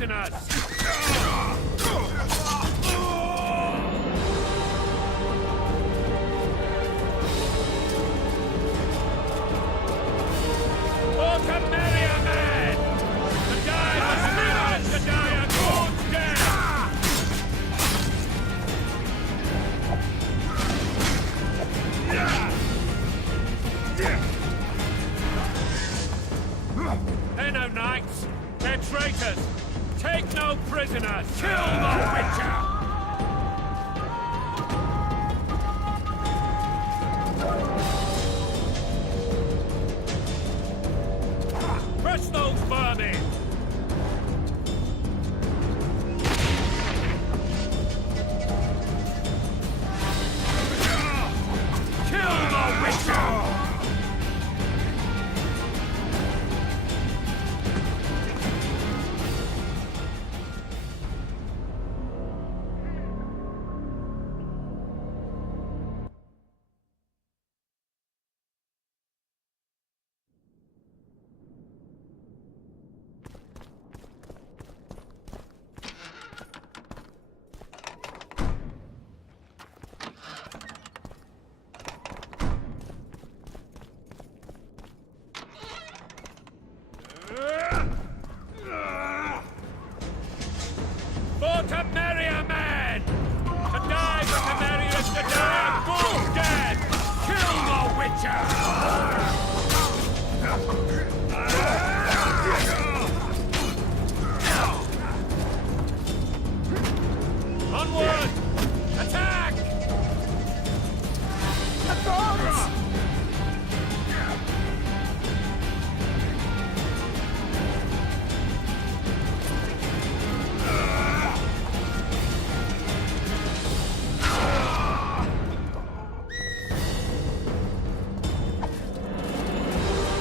prisoners! For to marry a man! To die a spirit, to die a good death! They're no knights. They're traitors. Take no prisoners. Kill the Witcher! Crush those vermin! Kill the Witcher! For to marry a man! To die but to marry is to die a good death! Kill the Witcher! Onward! Attack!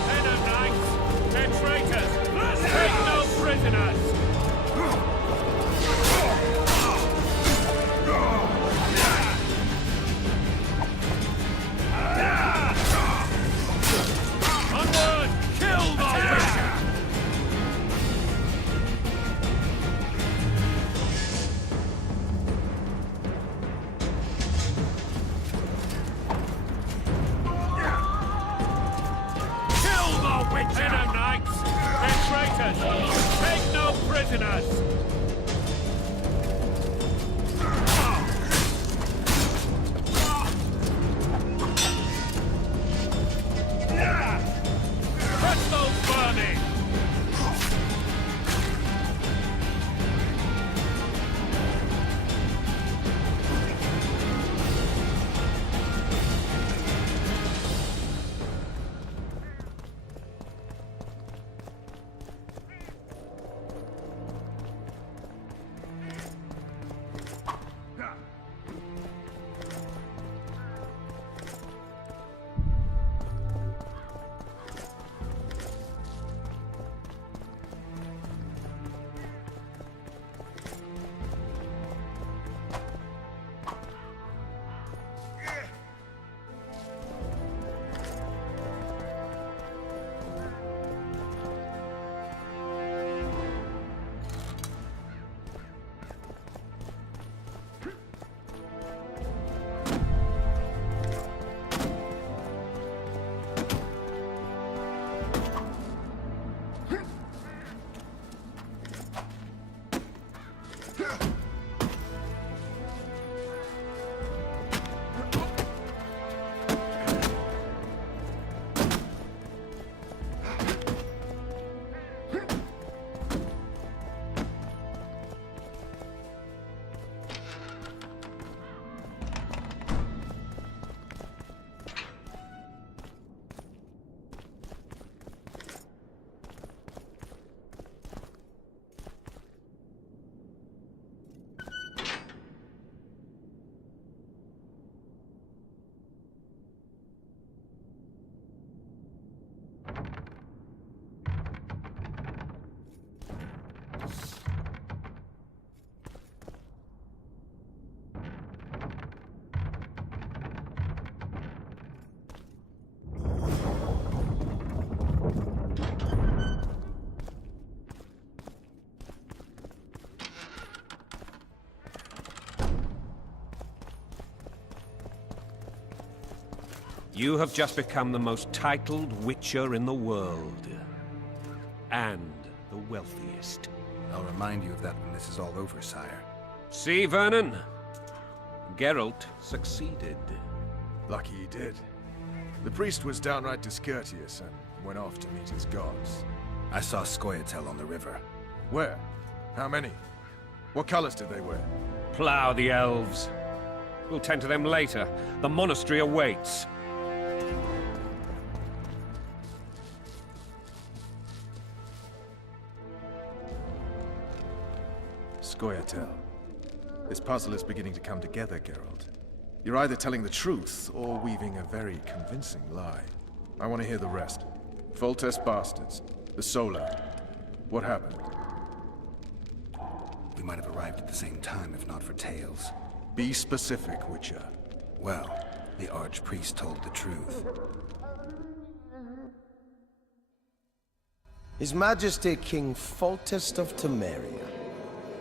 They're no knights. They're traitors. Take no prisoners. Onward! Kill the Witcher! Kill the Witcher! They're no knights. They're traitors. Take no prisoners. Crush those vermin! You have just become the most titled witcher in the world. And the wealthiest. I'll remind you of that when this is all over, sire. See, Vernon? Geralt succeeded. Lucky he did. The priest was downright discourteous and went off to meet his gods. I saw Scoia'tael on the river. Where? How many? What colors did they wear? Plough the elves. We'll tend to them later. The monastery awaits. Scoia'tael. This puzzle is beginning to come together, Geralt. You're either telling the truth or weaving a very convincing lie. I want to hear the rest. Foltest bastards. The Solar. What happened? We might have arrived at the same time if not for tales. Be specific, Witcher. Well, the archpriest told the truth. His Majesty King Foltest of Temeria.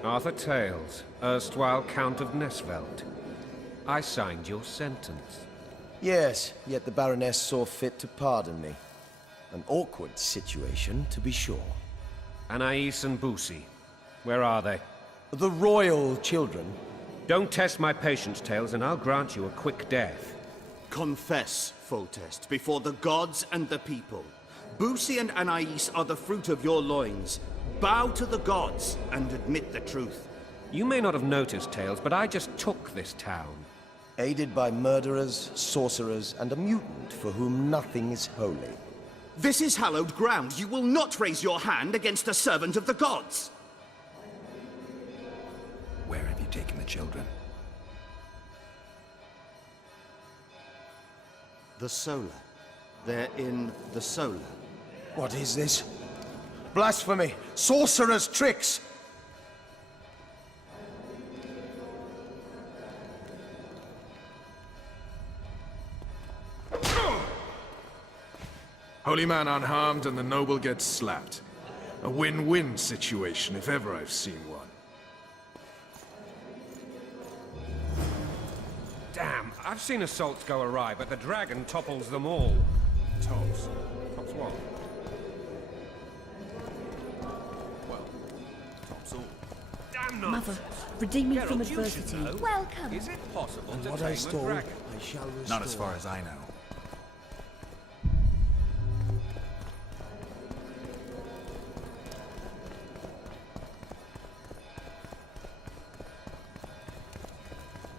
Arthur Tales, erstwhile Count of Nesveld. I signed your sentence. Yes, yet the Baroness saw fit to pardon me. An awkward situation, to be sure. Anais and Boussy, where are they? The royal children. Don't test my patience, Tales, and I'll grant you a quick death. Confess, Foltest, before the gods and the people. Boussy and Anais are the fruit of your loins. Bow to the gods and admit the truth. You may not have noticed, Tales, but I just took this town. Aided by murderers, sorcerers, and a mutant for whom nothing is holy. This is hallowed ground. You will not raise your hand against a servant of the gods. Where have you taken the children? The Solar. They're in the Solar. What is this? Blasphemy! Sorcerer's tricks! Holy man unharmed and the noble gets slapped. A win-win situation, if ever I've seen one. Damn, I've seen assaults go awry, but the dragon topples them all. Tops. Tops what? Well, tops all. Damn Mother, nonsense. redeem me Geralt, from you should adversity. know. Welcome. Is it possible to What tame I a stole, dragon? I shall restore. Not as far as I know.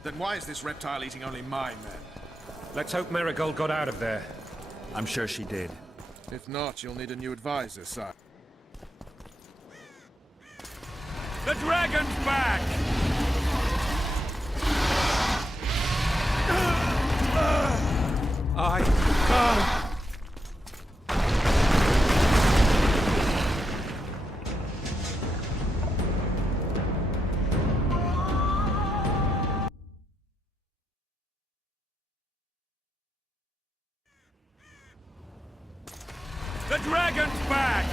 Then why is this reptile eating only my men? Let's hope Marigold got out of there. I'm sure she did. If not, you'll need a new advisor, sire. The dragon's back! The dragon's back!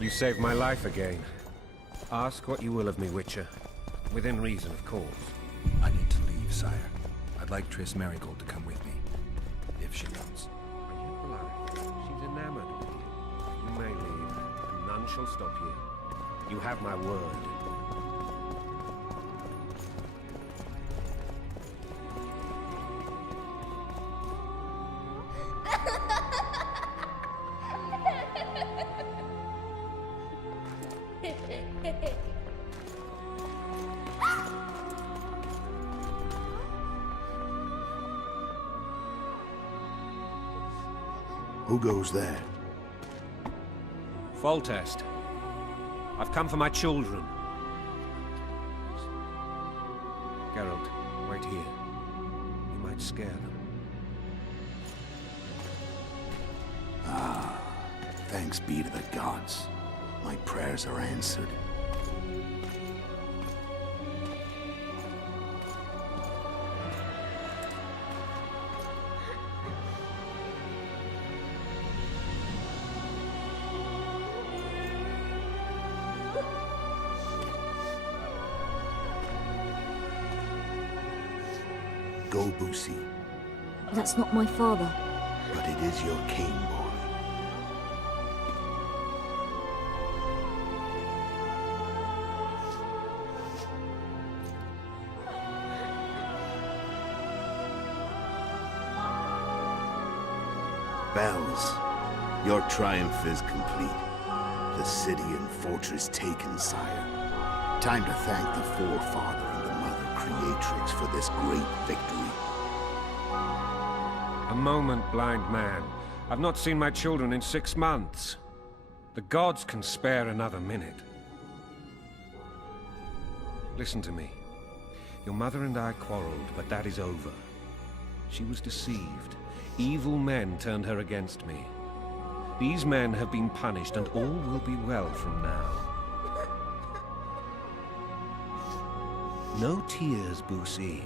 You saved my life again. Ask what you will of me, Witcher. Within reason, of course. I need to leave, sire. I'd like Triss Marigold to come with me. If she wants. Are you blind? She's enamored with you. You may leave, and none shall stop you. You have my word. Who goes there? Foltest. I've come for my children. Geralt, wait here. You might scare them. Thanks be to the gods. My prayers are answered. Go, Boosie, That's not my father. but it is your king, boy. Bells, your triumph is complete. The city and fortress taken, sire. Time to thank the forefather and the mother creatrix for this great victory. A moment, blind man. I've not seen my children in 6 months. The gods can spare another minute. Listen to me. Your mother and I quarreled, but that is over. She was deceived. Evil men turned her against me. These men have been punished, and all will be well from now. No tears, Boosie.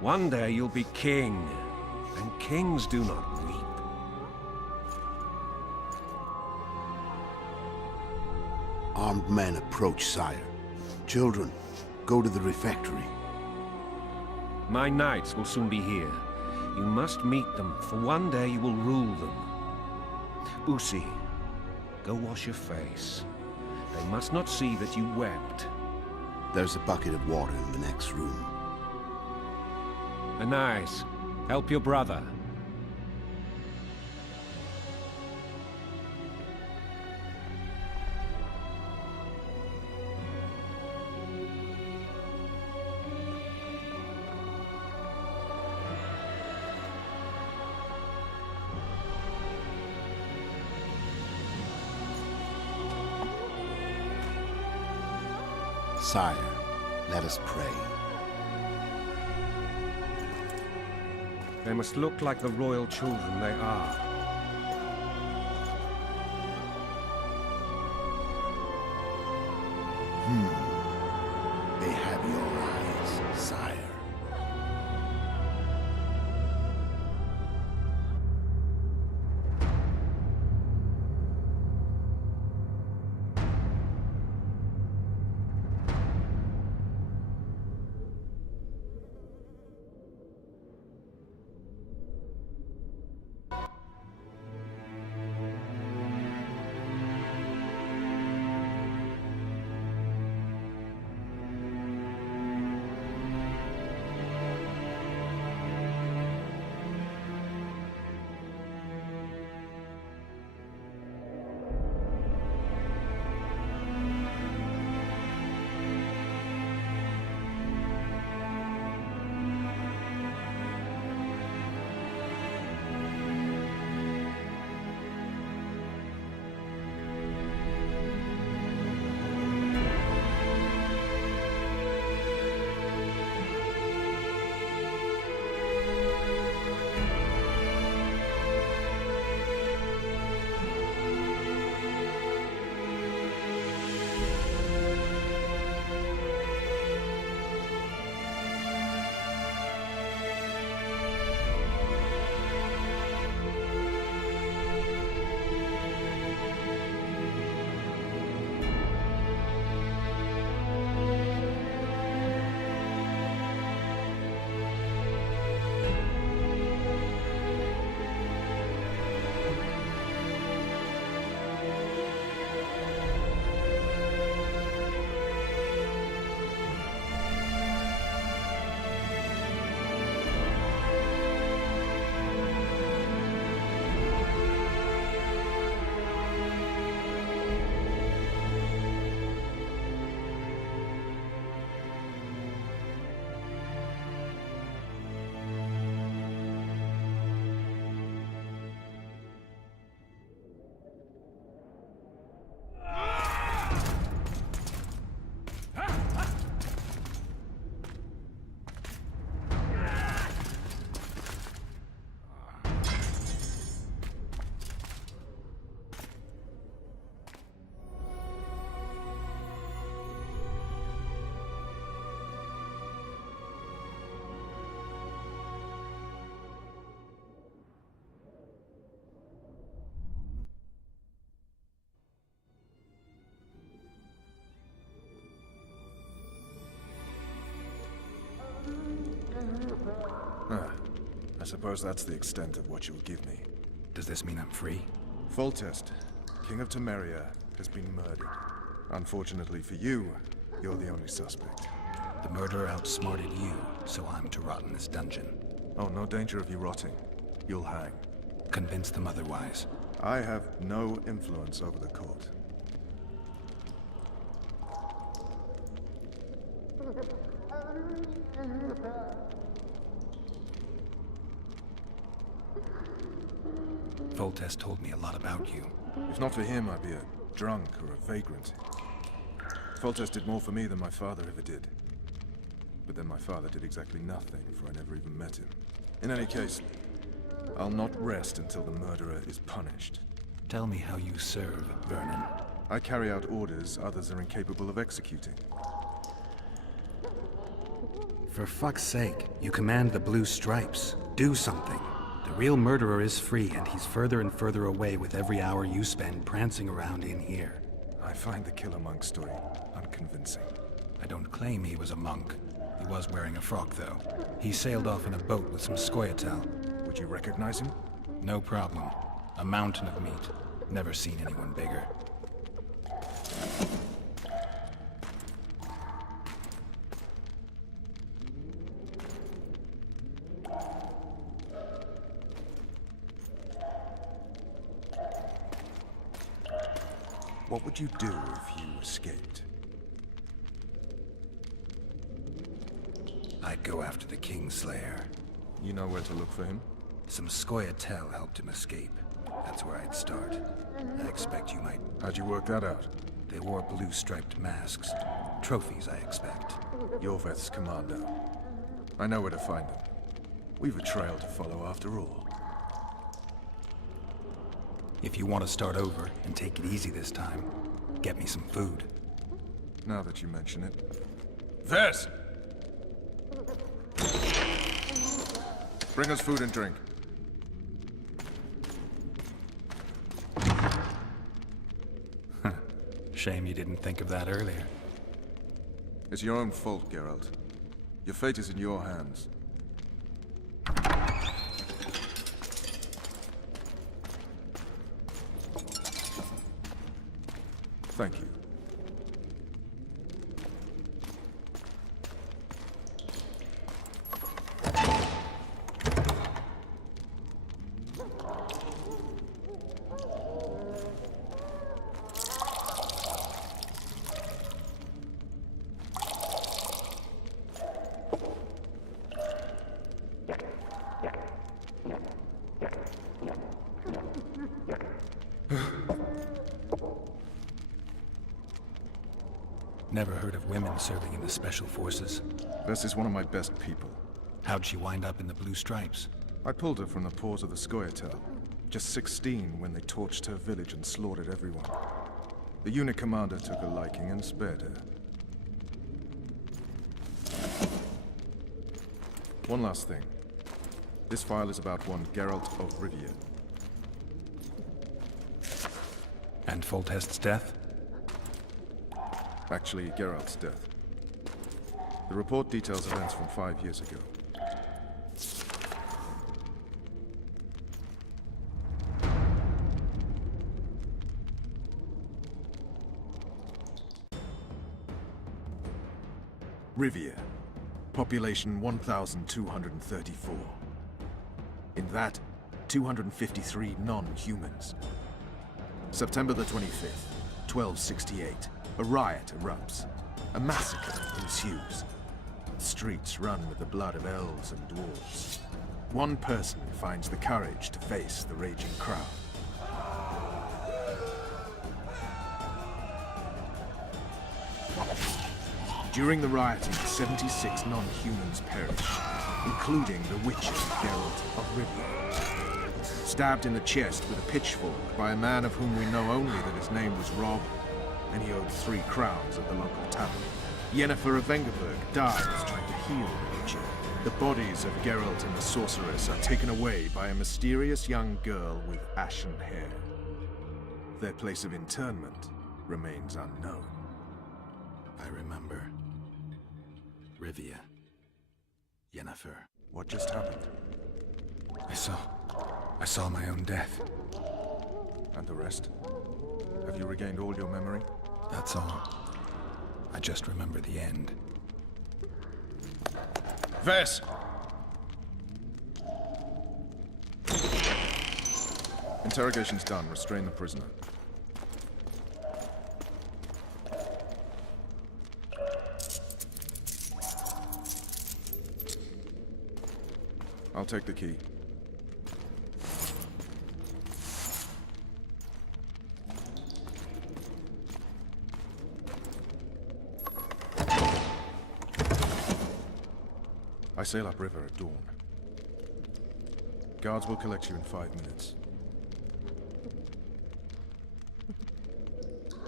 One day you'll be king, and kings do not weep. Armed men approach, sire. Children, go to the refectory. My knights will soon be here. You must meet them, for one day you will rule them. Boosie, go wash your face. They must not see that you wept. There's a bucket of water in the next room. Anais, help your brother. Sire, let us pray. They must look like the royal children they are. They have your eyes, sire. I suppose that's the extent of what you'll give me. Does this mean I'm free? Foltest, King of Temeria, has been murdered. Unfortunately for you, you're the only suspect. The murderer outsmarted you, so I'm to rot in this dungeon. Oh, no danger of you rotting. You'll hang. Convince them otherwise. I have no influence over the court. Foltest told me a lot about you. If not for him, I'd be a drunk or a vagrant. Foltest did more for me than my father ever did. But then my father did exactly nothing, for I never even met him. In any case, I'll not rest until the murderer is punished. Tell me how you serve, Vernon. I carry out orders others are incapable of executing. For fuck's sake, you command the blue stripes. Do something. The real murderer is free, and he's further and further away with every hour you spend prancing around in here. I find the Killer Monk story unconvincing. I don't claim he was a monk. He was wearing a frock, though. He sailed off in a boat with some Scoia'tael. Would you recognize him? No problem. A mountain of meat. Never seen anyone bigger. What would you do if you escaped? I'd go after the Kingslayer. You know where to look for him? Some Scoia'tael helped him escape. That's where I'd start. I expect you might... How'd you work that out? They wore blue-striped masks. Trophies, I expect. Yorveth's commando. I know where to find them. We've a trail to follow after all. If you want to start over and take it easy this time, get me some food. Now that you mention it. Vess! Bring us food and drink. Shame you didn't think of that earlier. It's your own fault, Geralt. Your fate is in your hands. Thank you. Never heard of women serving in the Special Forces. Vess is one of my best people. How'd she wind up in the Blue Stripes? I pulled her from the paws of the Scoia'tael. Just 16 when they torched her village and slaughtered everyone. The unit commander took a liking and spared her. One last thing. This file is about one Geralt of Rivia. And Foltest's death? Actually, Geralt's death. The report details events from 5 years ago. Rivia. Population 1,234. In that, 253 non-humans. September the 25th, 1268. A riot erupts. A massacre ensues. Streets run with the blood of elves and dwarves. One person finds the courage to face the raging crowd. During the rioting, 76 non-humans perished, including the witcher Geralt of Rivia. Stabbed in the chest with a pitchfork by a man of whom we know only that his name was Rob, and he owed 3 crowns at the local tavern. Yennefer of Vengerberg dies trying to heal the witcher. The bodies of Geralt and the sorceress are taken away by a mysterious young girl with ashen hair. Their place of internment remains unknown. I remember. Rivia. Yennefer. What just happened? I saw my own death. And the rest? Have you regained all your memory? That's all. I just remember the end. Ves! Interrogation's done. Restrain the prisoner. I'll take the key. I sail upriver at dawn. Guards will collect you in 5 minutes.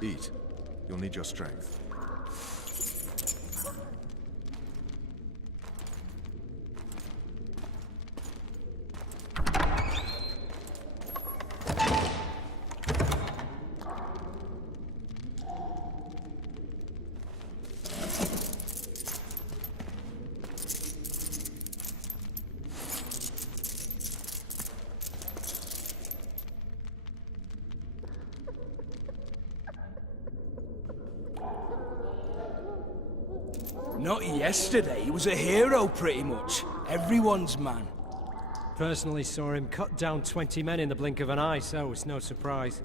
Eat. You'll need your strength. Not yesterday, he was a hero pretty much. Everyone's man. Personally saw him cut down 20 men in the blink of an eye, so it's no surprise.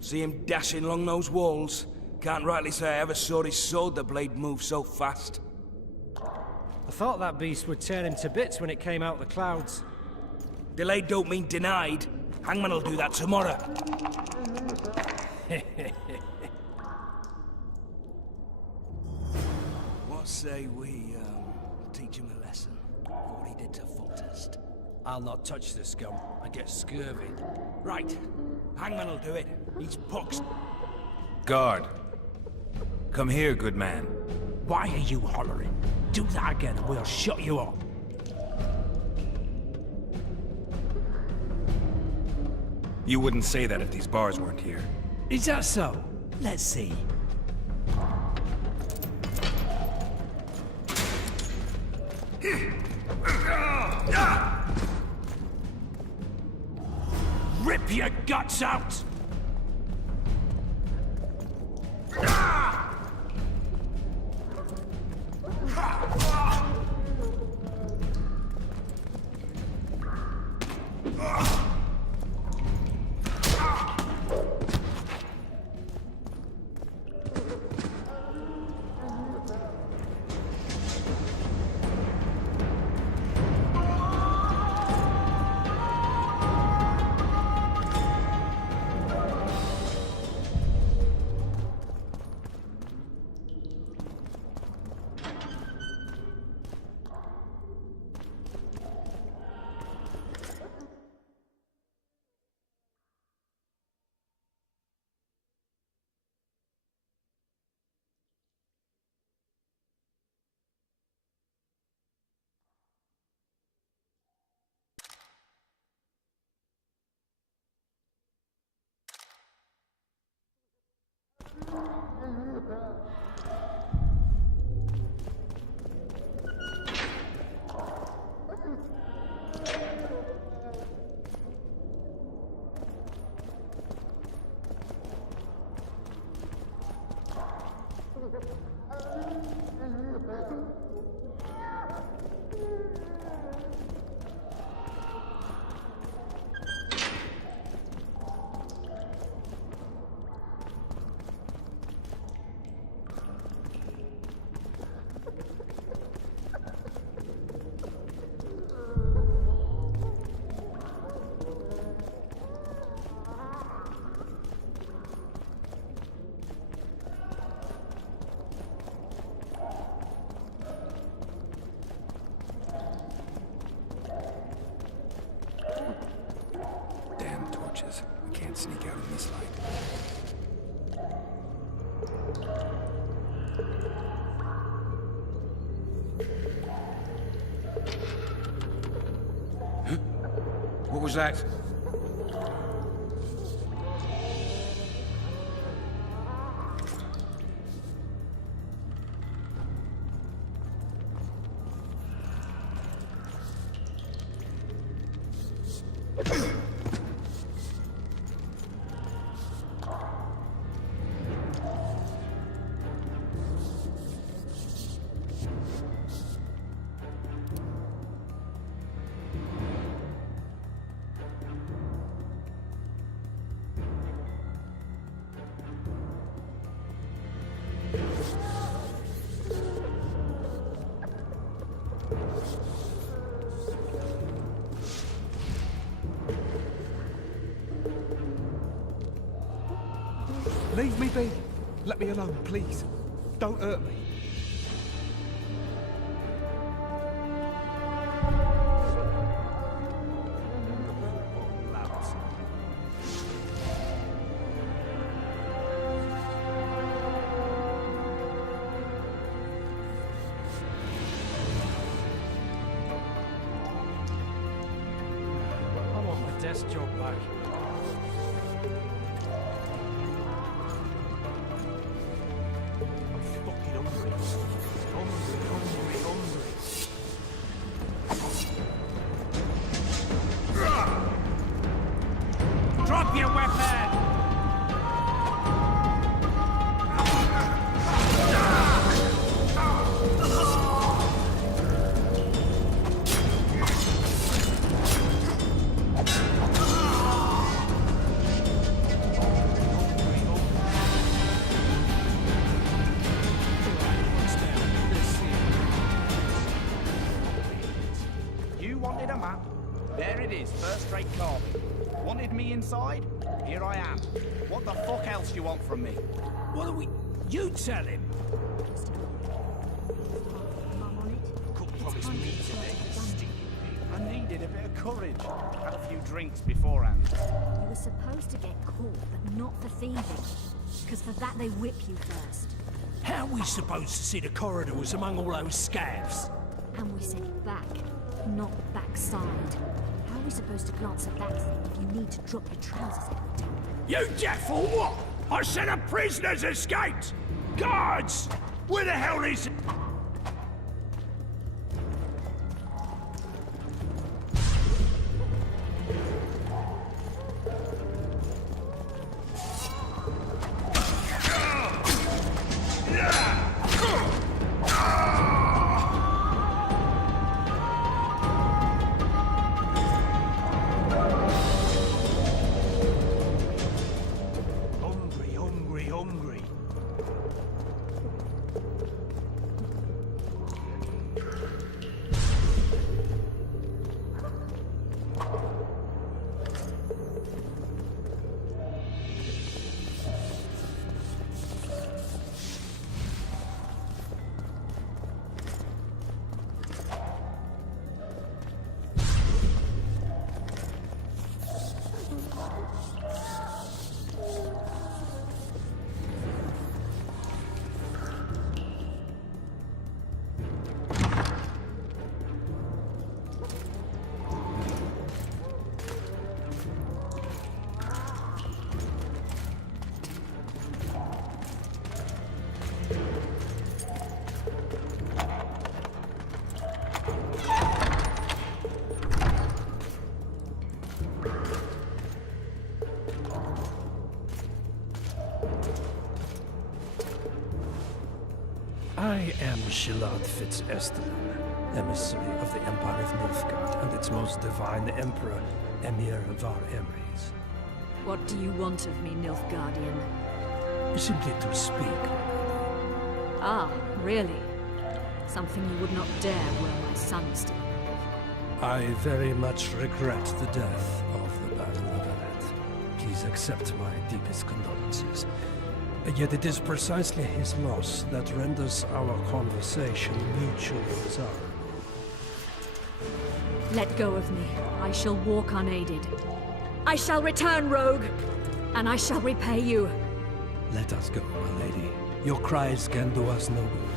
See him dashing along those walls? Can't rightly say I ever saw his sword the blade move so fast. I thought that beast would tear him to bits when it came out the clouds. Delayed don't mean denied. Hangman'll do that tomorrow. What say we, teach him a lesson? What he did to Foltest. I'll not touch the scum. I get scurvy. Right. Hangman'll do it. He's poxed. Guard. Come here, good man. Why are you hollering? Do that again and we'll shut you up. You wouldn't say that if these bars weren't here. Is that so? Let's see. Rip your guts out! I can't sneak out in this light. Huh? What was that? Leave me be. Let me alone, please. Don't hurt me. I want my desk job back. Drop your weapon! You wanted a map? There it is, first-rate carving. Wanted me inside? Here I am. What the fuck else do you want from me? What are we... You tell him! Could promise me today, stinking pig. I needed a bit of courage. Had a few drinks beforehand. You were supposed to get caught, but not for thieving. Because for that they whip you first. How are we supposed to see the corridors among all those scabs? And we said back, not backside. How are we supposed to glance at that thing if you need to drop your trousers every time? You deaf or what? I said a prisoner's escaped! Guards! Where the hell is... Hungry. I am Geralt Fitzestherland, emissary of the Empire of Nilfgaard and its most divine Emperor, Emir of our Emrys. What do you want of me, Nilfgaardian? Simply to speak. Ah, really? Something you would not dare were my son still. I very much regret the death of the Baron Levelet. Please accept my deepest condolences. Yet it is precisely his loss that renders our conversation mutually desirable. Let go of me. I shall walk unaided. I shall return, rogue, and I shall repay you. Let us go, my lady. Your cries can do us no good.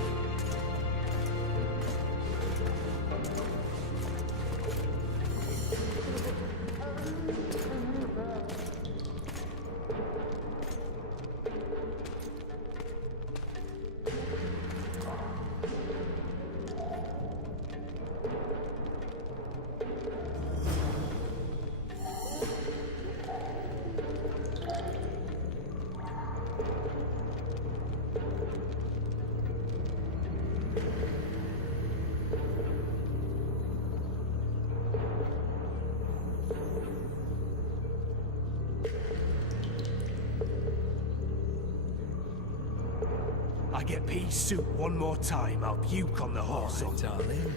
I get pea soup one more time, I'll puke on the horse. Darling,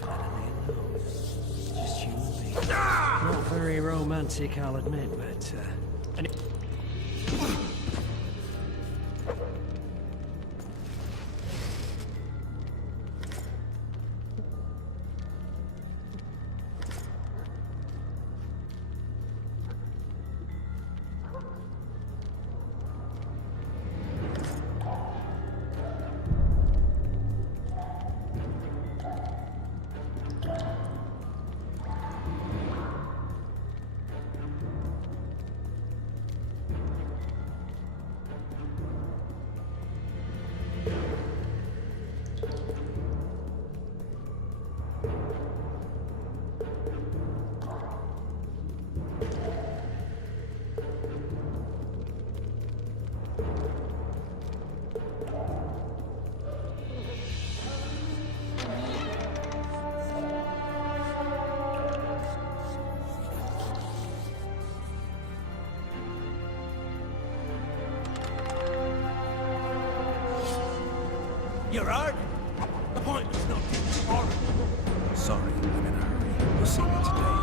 finally Not very romantic, I'll admit, but... You're hurt? The point was not tomorrow. Sorry, I'm in a hurry. You'll see me today.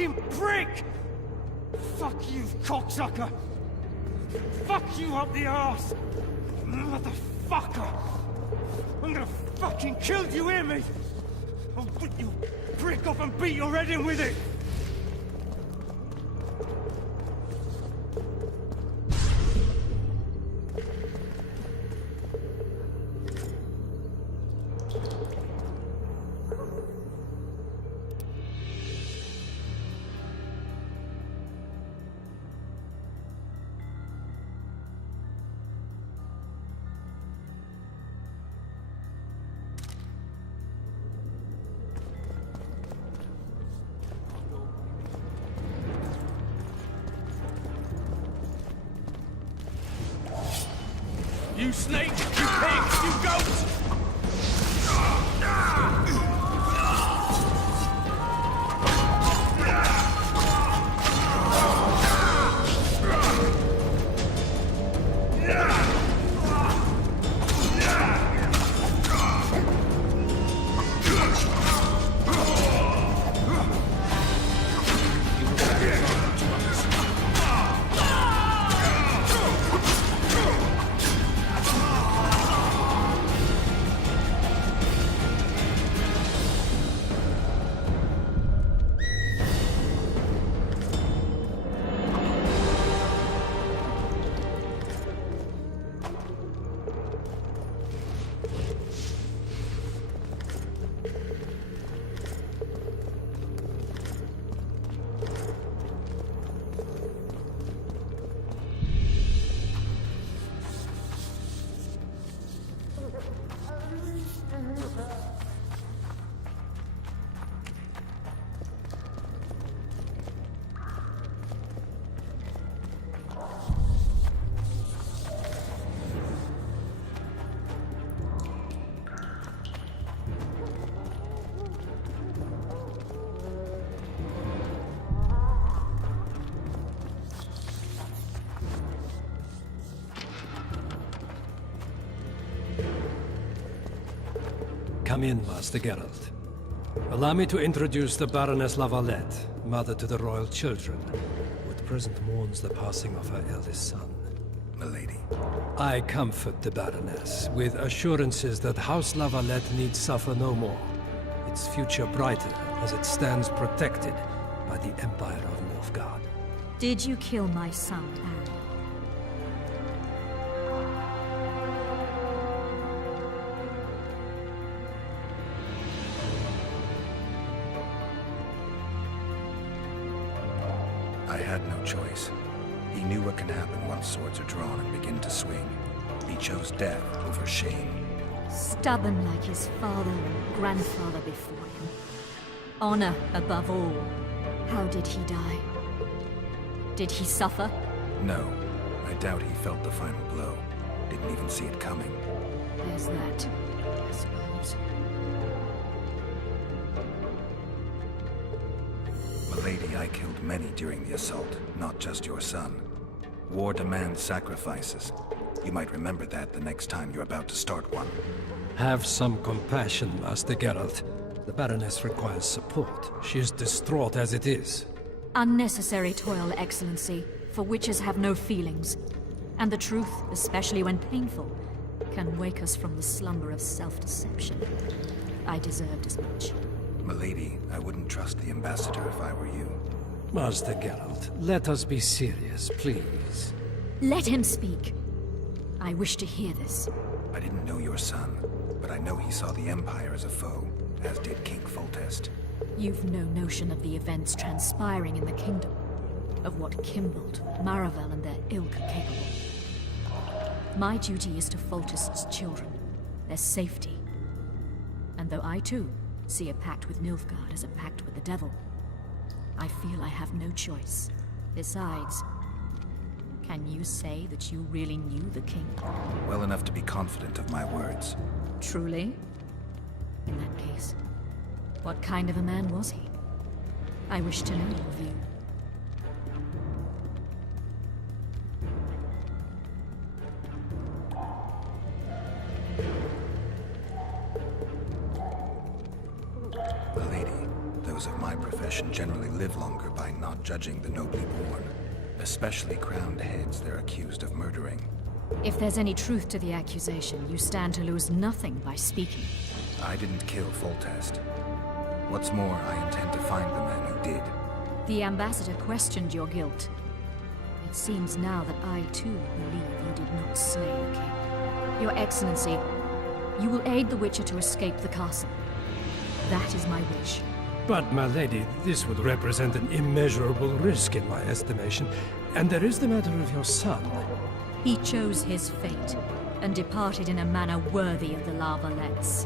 fucking prick! Fuck you, cocksucker! Fuck you up the arse! Motherfucker! I'm gonna fucking kill you, hear me? I'll put your prick off and beat your head in with it! You snake! You pig! You goat! Come in, Master Geralt. Allow me to introduce the Baroness Lavalette, mother to the royal children, who at present mourns the passing of her eldest son. Milady. I comfort the Baroness with assurances that House Lavalette need suffer no more, its future brighter as it stands protected by the Empire of Nilfgaard. Did you kill my son, Aaron? I had no choice. He knew what can happen once swords are drawn and begin to swing. He chose death over shame. Stubborn like his father and grandfather before him. Honor above all. How did he die? Did he suffer? No. I doubt he felt the final blow. Didn't even see it coming. There's that, I suppose. Milady, I killed many during the assault, not just your son. War demands sacrifices. You might remember that the next time you're about to start one. Have some compassion, Master Geralt. The Baroness requires support. She is distraught as it is. Unnecessary toil, Excellency, for witches have no feelings. And the truth, especially when painful, can wake us from the slumber of self-deception. I deserved as much. Milady, I wouldn't trust the ambassador if I were you. Master Geralt, let us be serious, please. Let him speak. I wish to hear this. I didn't know your son, but I know he saw the Empire as a foe, as did King Foltest. You've no notion of the events transpiring in the kingdom, of what Kimbold, Maravel, and their ilk are capable. My duty is to Foltest's children, their safety. And though I too see a pact with Nilfgaard as a pact with the devil, I feel I have no choice. Besides, can you say that you really knew the king? Well enough to be confident of my words. Truly? In that case, what kind of a man was he? I wish to know your view. those of my profession generally live longer by not judging the nobly born. Especially crowned heads they're accused of murdering. If there's any truth to the accusation, you stand to lose nothing by speaking. I didn't kill Foltest. What's more, I intend to find the man who did. The ambassador questioned your guilt. It seems now that I too believe you did not slay the king. Your Excellency, you will aid the Witcher to escape the castle. That is my wish. But, my lady, this would represent an immeasurable risk in my estimation. And there is the matter of your son. He chose his fate, and departed in a manner worthy of the Lavalettes.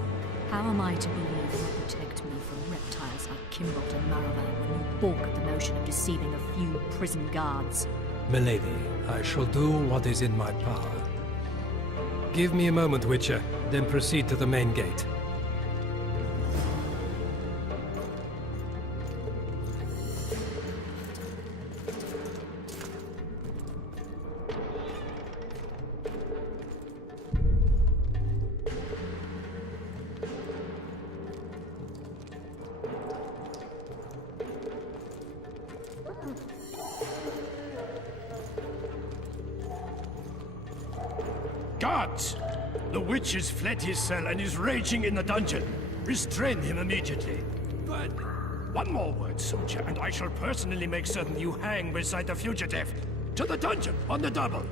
How am I to believe you protect me from reptiles like Kimbold and Maravel when you balk at the notion of deceiving a few prison guards? Milady, I shall do what is in my power. Give me a moment, Witcher, then proceed to the main gate. Guards! The witch has fled his cell and is raging in the dungeon. Restrain him immediately. But one more word, soldier, and I shall personally make certain you hang beside the fugitive. To the dungeon, on the double.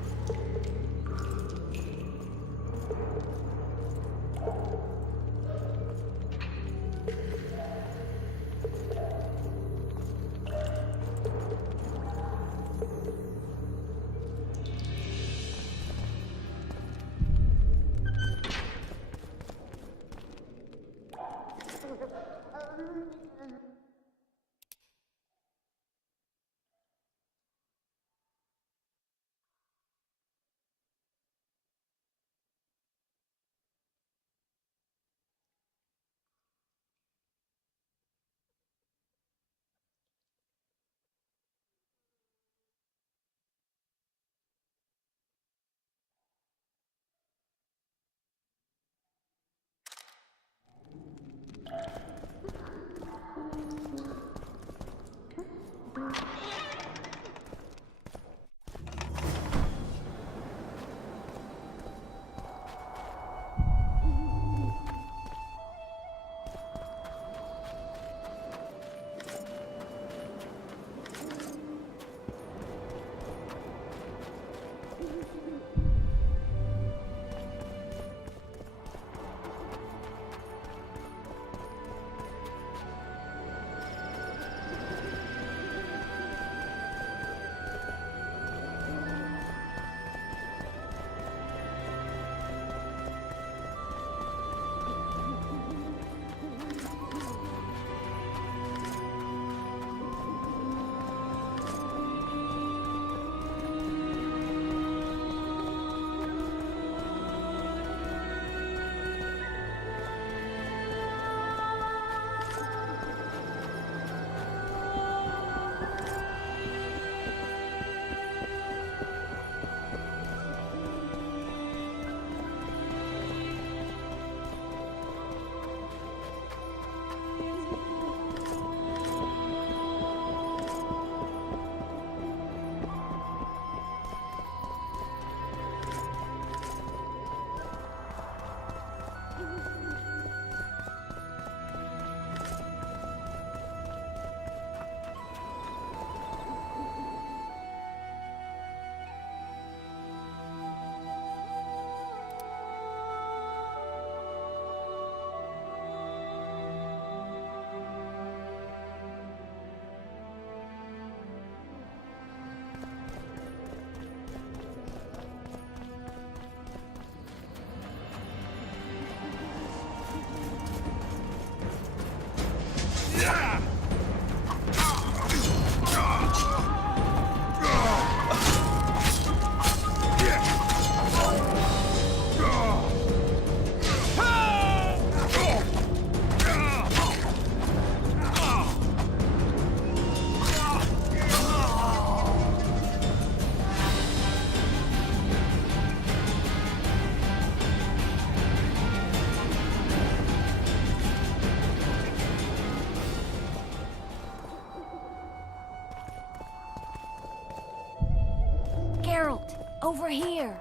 Over here.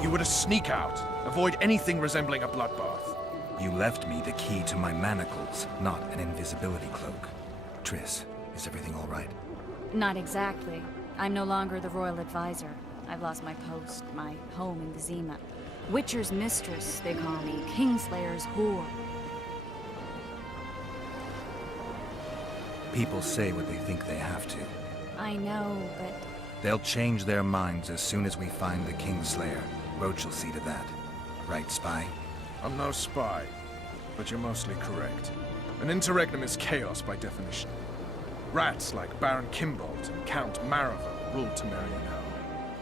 You were to sneak out. Avoid anything resembling a bloodbath. You left me the key to my manacles, not an invisibility cloak. Triss, is everything all right? Not exactly. I'm no longer the royal advisor. I've lost my post, my home in Vizima. Witcher's mistress, they call me. Kingslayer's whore. People say what they think they have to. I know, but... They'll change their minds as soon as we find the Kingslayer. Roach will see to that. Right, Spy? I'm no spy, but you're mostly correct. An interregnum is chaos by definition. Rats like Baron Kimbold and Count Maravel rule Temerian,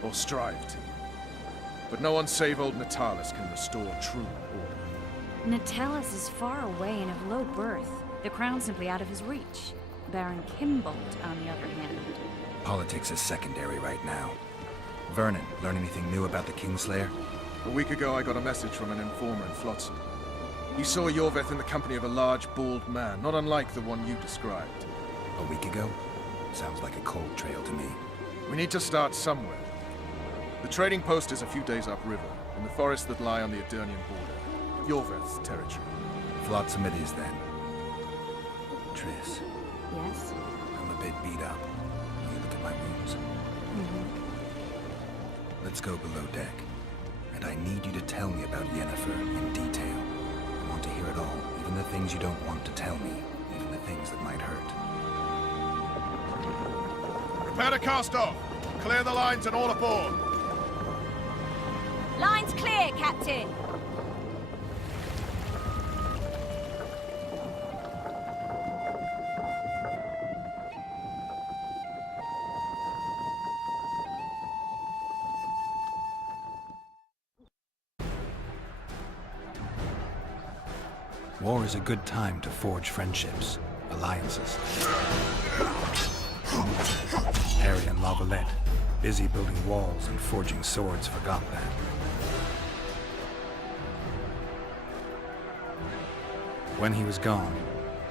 or strive to. But no one save old Natalis can restore true order. Natalis is far away and of low birth. The crown's simply out of his reach. Baron Kimbold, on the other hand. Politics is secondary right now. Vernon, learn anything new about the Kingslayer? A week ago, I got a message from an informer in Flotsam. He saw Yorveth in the company of a large, bald man, not unlike the one you described. A week ago? Sounds like a cold trail to me. We need to start somewhere. The trading post is a few days upriver, in the forests that lie on the Edirnian border. Yorveth's territory. Flotsam it is, then. Triss. Yes? I'm a bit beat up. You look at my wounds. Let's go below deck. And I need you to tell me about Yennefer in detail. I want to hear it all, even the things you don't want to tell me, even the things that might hurt. Prepare to cast off! Clear the lines and all aboard! Line's clear, Captain! War is a good time to forge friendships, alliances. Harry and Lavalette, busy building walls and forging swords, forgot that. When he was gone,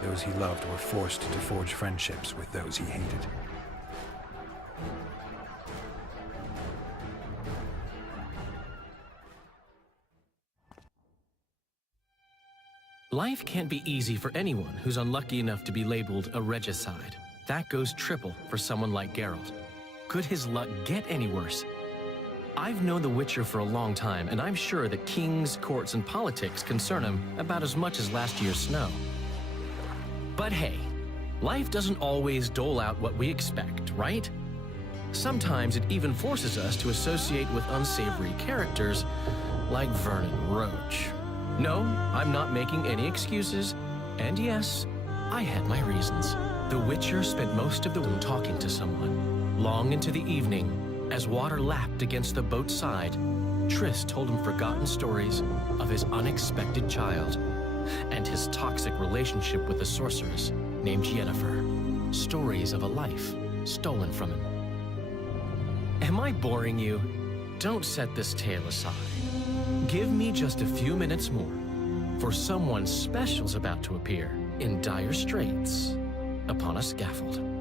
those he loved were forced to forge friendships with those he hated. Life can't be easy for anyone who's unlucky enough to be labeled a regicide. That goes triple for someone like Geralt. Could his luck get any worse? I've known the Witcher for a long time, and I'm sure that kings, courts, and politics concern him about as much as last year's snow. But hey, life doesn't always dole out what we expect, right? Sometimes it even forces us to associate with unsavory characters like Vernon Roach. No, I'm not making any excuses, and yes, I had my reasons. The Witcher spent most of the day talking to someone. Long into the evening, as water lapped against the boat's side, Triss told him forgotten stories of his unexpected child and his toxic relationship with a sorceress named Yennefer. Stories of a life stolen from him. Am I boring you? Don't set this tale aside. Give me just a few minutes more. for someone special's about to appear in dire straits upon a scaffold.